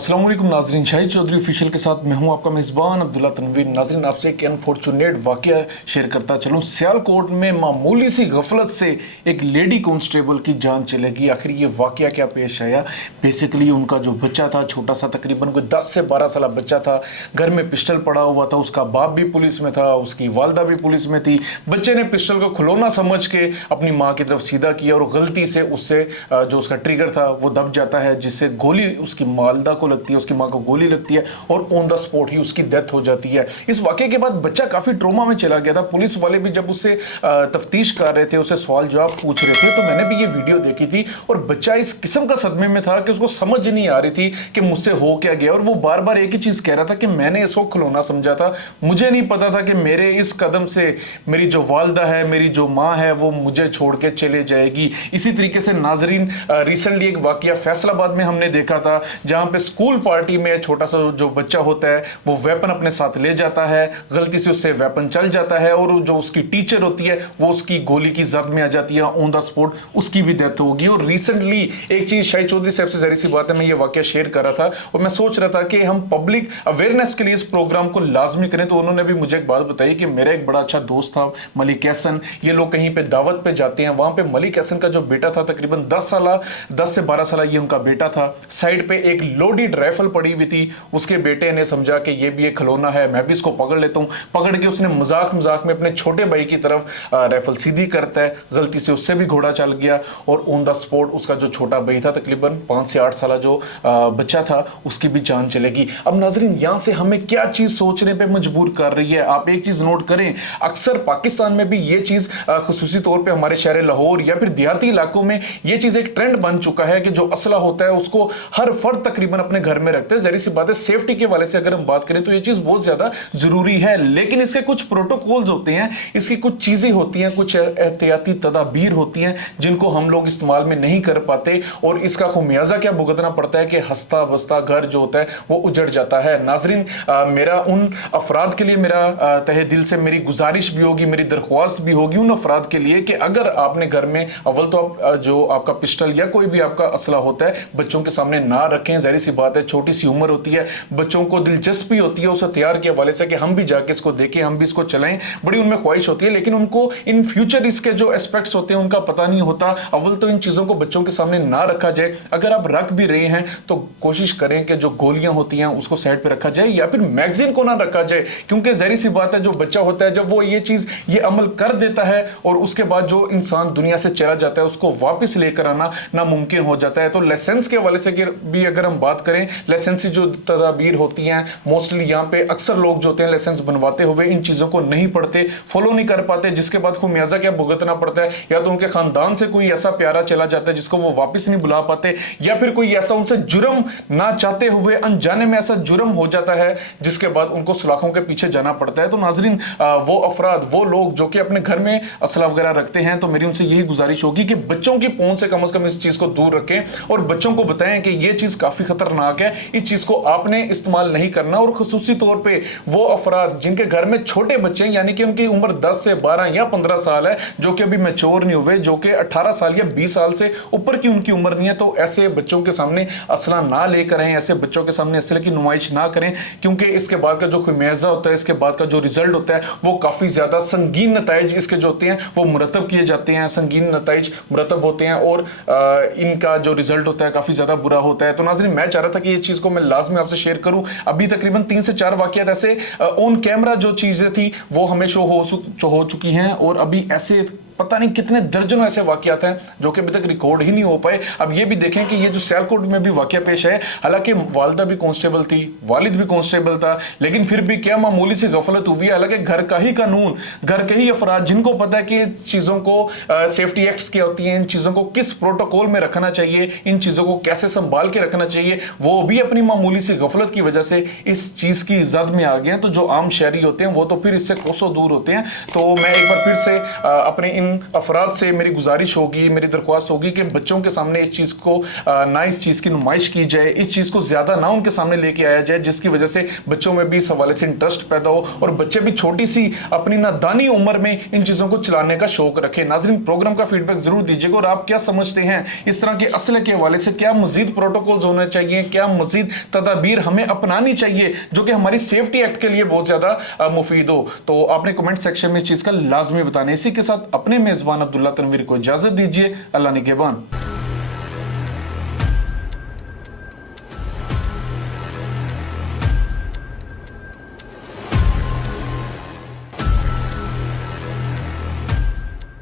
अस्सलाम वालेकुम नाजरीन, शाहिद चौधरी ऑफिशियल के साथ मैं हूं आपका मेज़बान अब्दुल्ला तनवीर। नाजरीन, आपसे एक अनफॉर्चुनेट वाकया शेयर करता चलूं। सियालकोट में मामूली सी गफलत से एक लेडी कांस्टेबल की जान चलेगी। आखिर ये वाकया क्या पेश आया? बेसिकली उनका जो बच्चा था, छोटा सा, तकरीबन कोई 10 से 12 साल बच्चा था, घर में पिस्टल पड़ा हुआ था। उसका बाप भी पुलिस में था, उसकी वालदा भी पुलिस में थी। बच्चे ने पिस्टल को खिलौना समझ के अपनी माँ की तरफ सीधा किया और गलती से उससे जो उसका ट्रिगर था वो दब जाता है, जिससे गोली उसकी वालदा को लगती है, उसकी मां को गोली लगती है और ऑन द स्पॉट ही उसकी डेथ हो जाती है। इस वाकये के बाद बच्चा काफी ट्रोमा में चला गया था। पुलिस वाले भी जब उससे तफ्तीश कर रहे थे, उससे सवाल जवाब पूछ रहे थे, तो मैंने भी ये वीडियो देखी थी और बच्चा इस किस्म का सदमे में था कि उसको समझ नहीं आ रही थी कि मुझसे हो क्या गया। और वो बार बार एक ही चीज कह रहा था कि मैंने इसको खिलौना समझा था, मुझे नहीं पता था कि मेरे इस कदम से मेरी जो वालदा है, मेरी जो माँ है, वो मुझे छोड़ के चले जाएगी। इसी तरीके से नाजरीन, रिसेंटली एक वाकया फैसलाबाद में हमने देखा था, जहां पे स्कूल पार्टी में छोटा सा जो बच्चा होता है वो वेपन अपने साथ ले जाता है, गलती से उससे वेपन चल जाता है और जो उसकी टीचर होती है वो उसकी गोली की जद में आ जाती है, ऑन द स्पॉट उसकी भी डेथ होगी। और रिसेंटली एक चीज शाहिद चौधरी साहब से जहरी सी बात है, मैं ये वाकया शेयर कर रहा था और मैं सोच रहा था कि हम पब्लिक अवेयरनेस के लिए इस प्रोग्राम को लाजमी करें, तो उन्होंने भी मुझे एक बात बताई कि मेरा एक बड़ा अच्छा दोस्त था मलिक हसन, ये लोग कहीं पे दावत पे जाते हैं, वहां पे मलिक हसन का जो बेटा था, तकरीबन 10 से 12 साल ये उनका बेटा था, साइड पे एक लोडेड राइफल पड़ी हुई थी। उसके बेटे ने समझा कि ये भी एक खिलौना है, मैं भी इसको पकड़ लेता हूं। पकड़ के उसने मजाक मजाक में अपने छोटे भाई की तरफ राइफल सीधी करता है, गलती से उससे भी घोड़ा चल गया और ऑन द स्पॉट उसका जो छोटा भाई था, तकरीबन 5 से 8 साल जो बच्चा था, उसकी भी जान चलेगी। अब नाजरीन, यहां से हमें क्या चीज सोचने पे मजबूर कर रही है? आप एक चीज नोट करें, अक्सर पाकिस्तान में भी ये चीज खुसूसी तौर पे हमारे शहर लाहौर या फिर देहाती इलाकों में ये चीज एक ट्रेंड बन चुका है कि जो असला होता है उसको हर फर्द तकरीबन अपने घर में रखते हैं। जहरी सी बात है, सेफ्टी के वाले से अगर हम बात करें तो ये चीज बहुत ज्यादा जरूरी है, लेकिन इसके कुछ प्रोटोकॉल्स होते हैं, इसकी कुछ चीजें होती हैं, कुछ एहतियाती तदाबीर होती हैं जिनको हम लोग इस्तेमाल में नहीं कर पाते और इसका खुमियाजा क्या भुगतना पड़ता है कि हंसता बसता घर जो होता है वो उजड़ जाता है। नाजरीन, मेरा उन अफराद के लिए मेरा तहे दिल से मेरी गुजारिश भी होगी, मेरी दरख्वास्त भी होगी उन अफराद के लिए कि अगर आपने घर में अव्वल तो आप जो आपका पिस्टल या कोई भी आपका असला होता है बच्चों के सामने ना रखें। जहरी सी बात है, छोटी सी उम्र होती है, बच्चों को दिलचस्पी होती है उस हथियार के हवाले से कि हम भी जाके इसको देखें, हम भी इसको चलाएं, बड़ी उनमें ख्वाहिश होती है, लेकिन उनको इन फ्यूचर इसके जो एस्पेक्ट्स होते हैं उनका पता नहीं होता। अव्वल तो इन चीजों को बच्चों के सामने ना रखा जाए, अगर आप रख भी रहे हैं तो कोशिश करें कि जो गोलियां होती हैं उसको साइड पे रखा जाए या फिर मैगजीन को ना रखा जाए, क्योंकि जहरी सी बात है, जो बच्चा होता है जब वो ये अमल कर देता है और उसके बाद जो इंसान दुनिया से चला जाता है उसको वापस लेकर आना नामुमकिन हो जाता है। तो लाइसेंस के हवाले से भी अगर हम बात करें, लाइसेंस जो तदाबीर होती हैं, मोस्टली यहाँ पे अक्सर लोग जो होते हैं लाइसेंस बनवाते हुए इन चीजों को नहीं पढ़ते, फॉलो नहीं कर पाते, जिसके बाद खुमियाजा क्या भुगतना पड़ता है, या तो उनके खानदान से कोई ऐसा प्यारा चला जाता है जिसको वो वापस नहीं बुला पाते, या फिर कोई ऐसा उनसे जुर्म ना चाहते हुए अनजाने में ऐसा जुर्म हो जाता है जिसके बाद उनको सलाखों के पीछे जाना पड़ता है। तो नाजरीन, वो अफराद, वो लोग जो कि अपने घर में असला वगैरह रखते हैं, तो मेरी उनसे यही गुजारिश होगी कि बच्चों की पहुंच से कम इस चीज को दूर रखें और बच्चों को बताएं कि यह चीज काफी खतरनाक है, इस चीज को आपने इस्तेमाल नहीं करना। और खुसूसी तौर पे वो अफराद जिनके घर में छोटे बच्चे हैं, यानी कि उनकी उम्र 10 से 12 या 15 साल है, जो कि अभी मैच्योर नहीं हुए, जो कि 18 साल या 20 साल से ऊपर की उनकी उम्र नहीं है, तो ऐसे बच्चों के सामने असला ना लेकर आए, ऐसे बच्चों के सामने असले की नुमाइश ना करें, क्योंकि इसके बाद का जो खुमियाजा होता है, इसके बाद का जो रिजल्ट होता है, वो काफी ज्यादा संगीन नताइज इसके जो होते हैं वो मुरतब किए जाते हैं, संगीन नताइज मुरतब होते हैं और इनका जो रिजल्ट होता है काफी ज्यादा बुरा होता है। तो नाज़रीन, मैं चाह रहा था कि ये चीज को मैं लाजमी आपसे शेयर करूं। अभी तकरीबन 3 से 4 वाकयात ऐसे ऑन कैमरा जो चीजें थी वो हमें शो हो चुकी हैं और अभी ऐसे पता नहीं कितने दर्जनों ऐसे वाकयात हैं जो कि अभी तक रिकॉर्ड ही नहीं हो पाए। अब ये भी देखें कि ये जो सियालकोट में भी वाकया पेश है, हालांकि वालिदा भी कांस्टेबल थी, वालिद भी कांस्टेबल था, लेकिन फिर भी क्या मामूली सी गफलत हुई है। हालांकि घर का ही कानून, घर के ही अफराद जिनको पता है कि चीजों को सेफ्टी एक्ट्स क्या होती हैं, इन चीजों को किस प्रोटोकॉल में रखना चाहिए, इन चीजों को कैसे संभाल के रखना चाहिए, वो भी अपनी मामूली सी गफलत की वजह से इस चीज की जद में आ गए हैं। तो जो आम शहरी होते हैं वो तो फिर इससे कोसों दूर होते हैं। तो मैं एक बार फिर से अपने इन अफराद से मेरी गुजारिश होगी, मेरी दरख्वास्त होगी कि बच्चों के सामने इस चीज़ को ना इस चीज़ की नुमाइश की जाए, इस चीज़ को ज़्यादा ना उनके सामने लेके आया जाए, जिसकी वजह से बच्चों में भी इस हवाले से इंटरेस्ट पैदा हो और बच्चे भी छोटी सी अपनी नादानी उम्र में इन चीज़ों को चलाने का शौक रखें। नाज़रीन, प्रोग्राम का फीडबैक जरूर दीजिएगा और आप क्या समझते हैं इस तरह के असले के हवाले से, क्या मजीद प्रोटोकॉल्स होने चाहिए, क्या मजीद तदाबीर हमें अपनानी चाहिए जो कि हमारी सेफ्टी एक्ट के लिए बहुत ज्यादा मुफीद हो। तो आपने कमेंट सेक्शन में इस चीज का लाजमी बताना। इसी के साथ अपने मेजबान अब्दुल्ला तनवीर को इजाजत दीजिए। अल्लाह निगहबान।